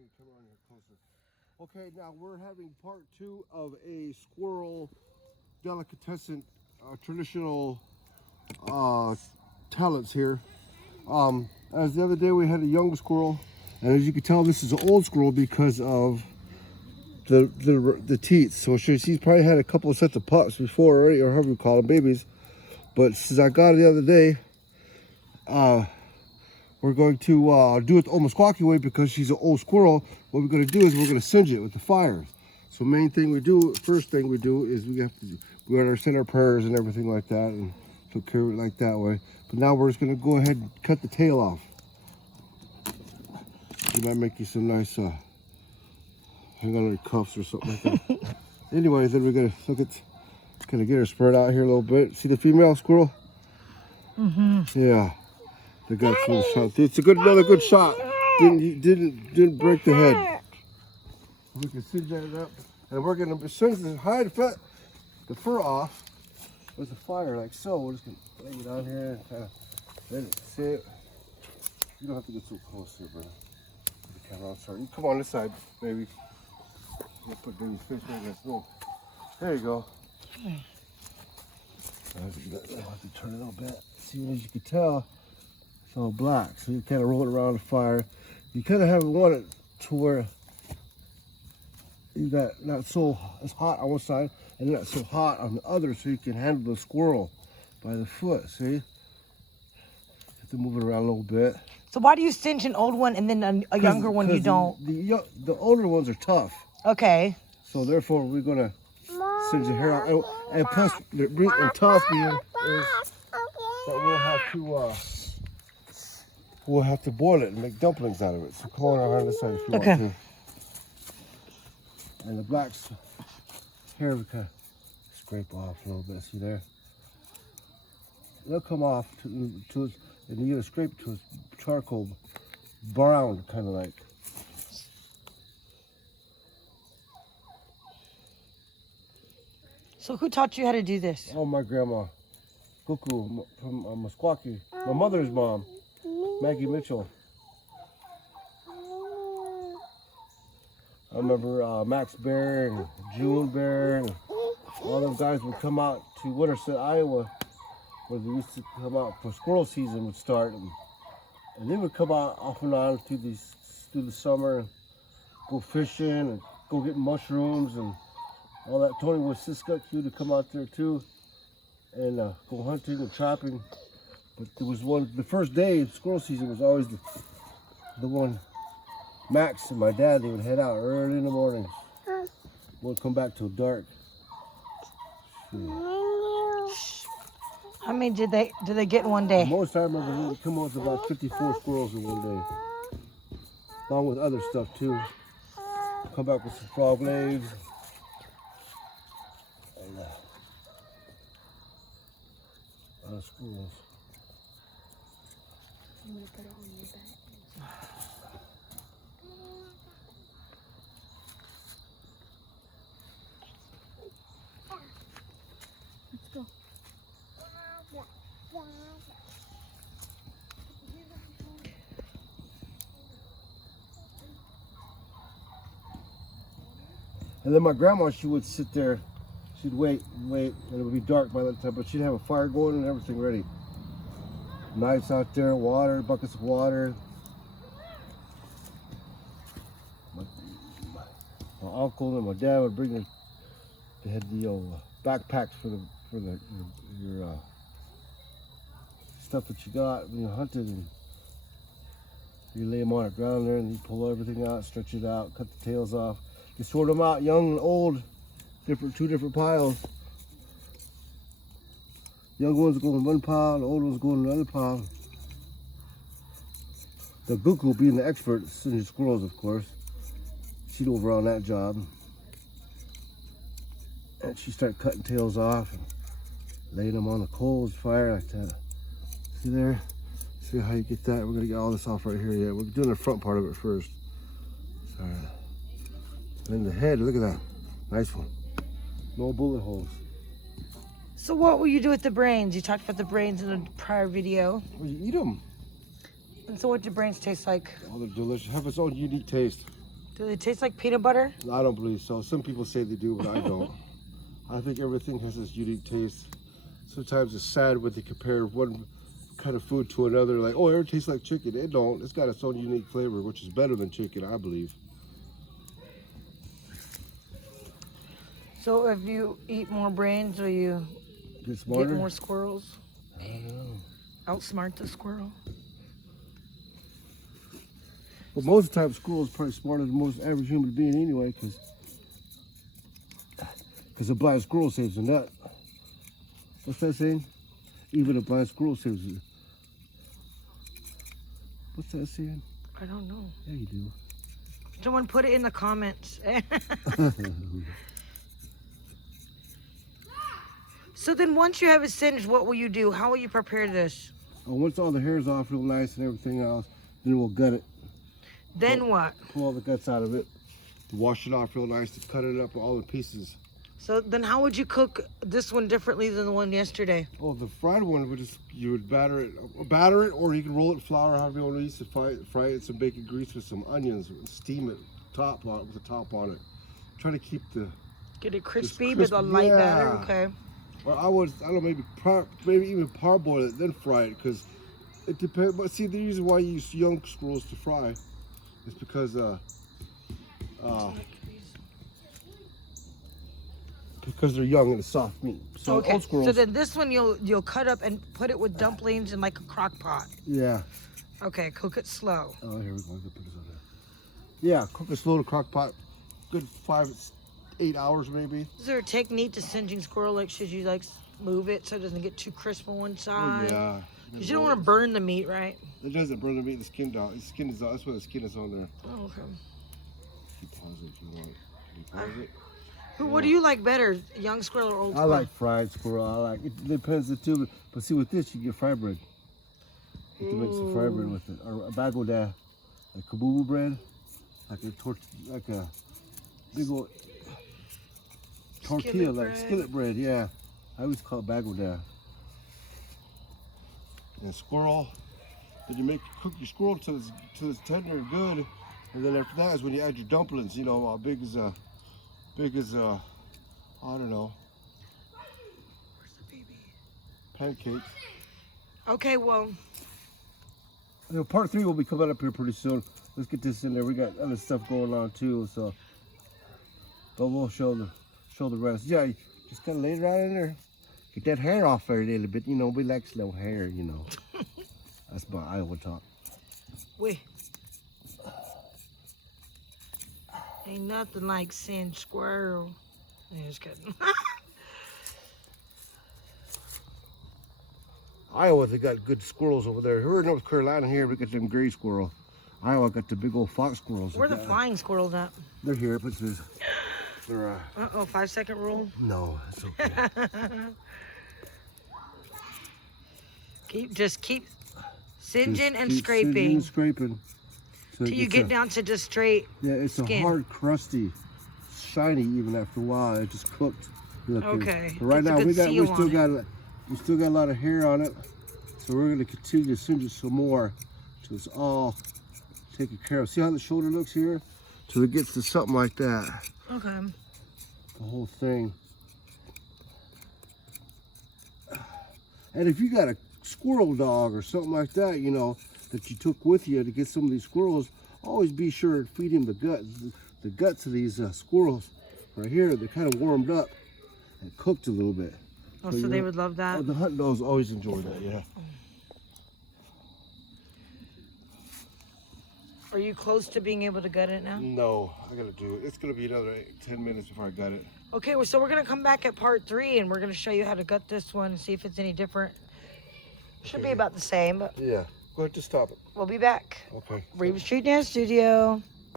you come around here closer. Okay, now we're having part 2 of a squirrel delicatessen, traditional talents here. As the other day we had a young squirrel, and as you can tell, this is an old squirrel because of the teeth. So she's probably had a couple of sets of pups before already, or however you call them, babies. But since I got it the other day, we're going to do it the old Meskwaki way because she's an old squirrel. What we're going to do is we're going to singe it with the fires. So main thing we do, first thing we do is we got to send our prayers and everything like that, and took care of it like that way. But now we're just going to go ahead and cut the tail off. We might make you some nice hang on your cuffs or something like that. Anyway, then we're going to look at, kind of get her spread out here a little bit. See the female squirrel? Yeah. They got some shot. It's another good shot. Didn't break the head. We can singe that up, and we're gonna singe the hide the fur off with the fire like so. We're just gonna lay it on here and kind of let it sit. You don't have to get so close here, brother. Put the camera on. Sorry. You come on this side, baby. We'll put Baby's face right there. Go. There you go. I'll have to turn it a little bit. See, as you can tell, it's all black. So you kind of roll it around the fire. You kind of have want it to where you got not so as hot on one side and not so hot on the other, so you can handle the squirrel by the foot. See? You have to move it around a little bit. So why do you singe an old one and then a younger one you don't? The older ones are tough. Okay. So therefore, we're gonna singe the hair out, and plus the tough being is that we'll have to boil it and make dumplings out of it. So come on around this side if you want to. And the black's hair we kind of scrape off a little bit. See there? They'll come off to and you gotta scrape to charcoal brown, kind of like. So who taught you how to do this? Oh, my grandma, Cuckoo from Meskwaki. My mother's mom, Maggie Mitchell. I remember Max Bear and June Bear and all those guys would come out to Winterset, Iowa, where they used to come out for squirrel season would start, and they would come out off and on through the summer, and go fishing and go get mushrooms and all that. Tony was Siskiyou to come out there too, and go hunting and trapping. But there was the first day of squirrel season was always the one. Max and my dad, they would head out early in the morning. Won't come back till dark. How many did they get in one day? Most I remember, he would come out with about 54 squirrels in one day, along with other stuff too. Come back with some frog legs. And other squirrels. I'm gonna put it on your back. Let's go. And then my grandma, she would sit there. She'd wait, and it would be dark by that time, but she'd have a fire going and everything ready. Knives out there, water, buckets of water. My uncle and my dad would bring they had the backpacks for your stuff that you got when you hunted, and you lay them on the ground there, and you pull everything out, stretch it out, cut the tails off. You sort them out, young and old, two different piles. Young ones go in one pile, the old ones go in another pile. The Cuckoo, being the expert, singing squirrels, of course, she'd over on that job. And she started cutting tails off and laying them on the coals, fire like that. See there? See how you get that? We're gonna get all this off right here yet. We're doing the front part of it first. All right. And the head, look at that. Nice one. No bullet holes. So what will you do with the brains? You talked about the brains in a prior video. Well, you eat them. And so what do brains taste like? Oh, they're delicious. Have its own unique taste. Do they taste like peanut butter? I don't believe so. Some people say they do, but I don't. I think everything has its unique taste. Sometimes it's sad when they compare one kind of food to another. Like, oh, it tastes like chicken. It don't. It's got its own unique flavor, which is better than chicken, I believe. So if you eat more brains, will you Get smarter? get more squirrels? I don't know. Outsmart the squirrel? But most of the time, squirrel is probably smarter than most average human being anyway, because a blind squirrel saves a nut. What's that saying? Even a blind squirrel saves a... What's that saying? I don't know. Yeah, you do. Someone put it in the comments. So then once you have it singed, what will you do? How will you prepare this? Once all the hair's off real nice and everything else, then we'll gut it. Then what? Pull all the guts out of it. Wash it off real nice to cut it up all in pieces. So then how would you cook this one differently than the one yesterday? Oh, the fried one would just, you would batter it, or you can roll it in flour, however you want to use it. Fry it in some bacon grease with some onions and steam it with the top on it. Try to keep the... Get it crispy, crisp, but a light batter, yeah. okay. Or I don't know, maybe even parboil it, then fry it, because it depends. But see, the reason why you use young squirrels to fry is because they're young and it's soft meat. So Okay, old squirrels, so then this one you'll cut up and put it with dumplings in like a crock pot. yeah. Okay, cook it slow. Oh, here we go. Put this on there. Yeah, cook it slow to crock pot. Good 5-8 hours maybe. Is there a technique to singeing squirrel? Like, should you like move it so it doesn't get too crisp on one side? Oh, yeah. Because you don't want to burn the meat, right? It doesn't burn the meat. The skin down. The skin is. That's why the skin is on there. Oh, okay. You pause it if you want. You pause it. What do you like better, young squirrel or old I squirrel? like fried squirrel. It depends the two. But see, with this you get fried bread. You can make some fried bread with it, or a bagoda, like kabubu bread, like a big old tortilla, Skillet like bread. skillet bread. Yeah, I always call it bagoda. And squirrel, then you cook your squirrel till it's tender and good, and then after that is when you add your dumplings. You know, big as I don't know, Where's the baby? pancakes. Okay, well, You know, part 3 will be coming up here pretty soon. Let's get this in there. We got other stuff going on too, so but we'll show the rest. Yeah, you just gotta lay it right in there. Get that hair off there a little bit. You know, we like slow hair. You know, that's my Iowa talk. wait. Ain't nothing like singed squirrel. Yeah, just kidding. Iowa, they got good squirrels over there. Here in North Carolina, here we got them gray squirrel. Iowa got the big old fox squirrels. Where are the flying squirrels at? They're here, but they're Uh-oh, 5-second rule. no, it's okay. Keep singeing and Keep scraping singeing and scraping. So till you get down to just straight. Yeah, it's skin. a hard, crusty, shiny. Even after a while, it just cooked. Look, Okay. but right Gets a now good we seal still got a lot of hair on it, so we're gonna continue to singe it some more till it's all taken care of. See how the shoulder looks here? Till it gets to something like that. Okay. The whole thing. And if you got a squirrel dog or something like that, you know, that you took with you to get some of these squirrels, always be sure to feed him the guts of these squirrels right here. They're kind of warmed up and cooked a little bit. Oh, so they would love that. The hunt dogs always enjoy that, yeah. Are you close to being able to gut it now? No, I gotta do it. It's gonna be another 10 minutes before I got it. Okay, well, so we're gonna come back at part 3 and we're gonna show you how to gut this one and see if it's any different. Should be about the same, but Yeah, go ahead to stop it. we'll be back. Okay. Reeves Street Dance Studio.